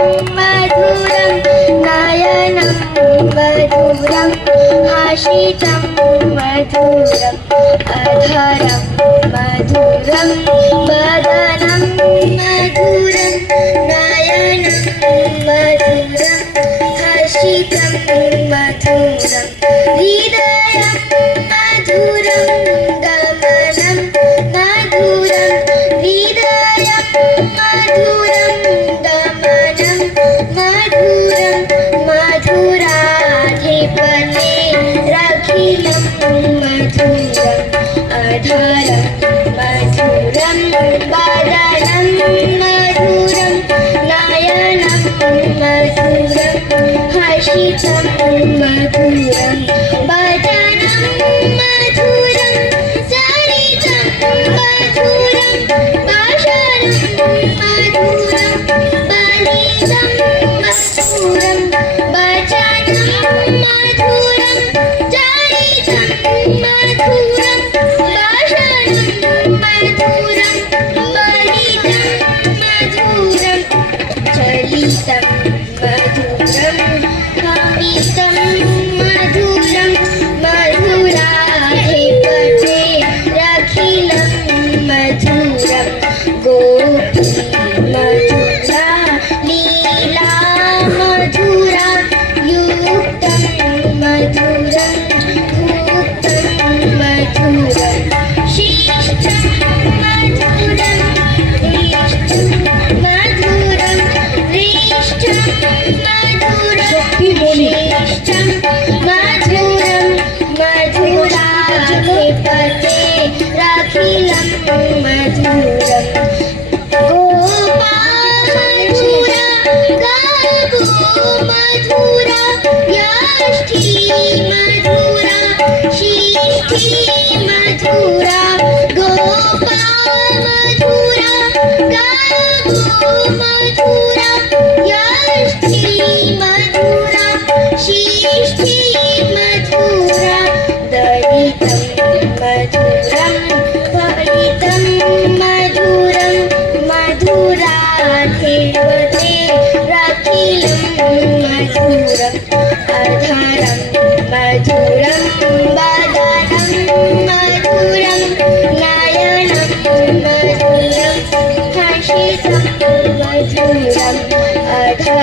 मधुरं नयनं मधुरं हसितं मधुरम् अधरं मधुरं वदनं मधुरं नयनं मधुरं हसितं मधुरं हृदयं मधुरं गमनं मधुरं हृदयं मधुरं गमनं मधुरं मधुराधिपते रखिलं मधुरम् अधरं मधुरं वदनं मधुरं नयनं मधुरं हसितं मधुरं वदनं मधुरं सरितं मधुरं भाषणं मधुरं बलितं मधुरं वचनं मधुरं चरितं मधुरं भाषणं मधुरं बलितं मधुरं चलितं मधुरं हमितं मधुरं मधुराधिपते रखिलं मधुरं गोपी मधुरा लीला मधुरा युक्तं मधुरं भुक्तं मधुरं शिष्टं मधुरं हृष्टं मधुरं हृष्टं मधुरं शिष्टं मधुरं मधुराधिपते रखिलं मधुरम् गोपामधुरा गावो मधुरा यष्टी मधुरा शिष्टी मधुरा गोपामधुरा गावो मधुरा यष्टी मधुरा शिष्टी मधुरा दलितं मधुरं फलितं मधुरं मधुराधिपते रखिलं मधुरम् अधरं मधुरं वदनं मधुरं नयनं मधुरं हसितं मधुरम् अधरं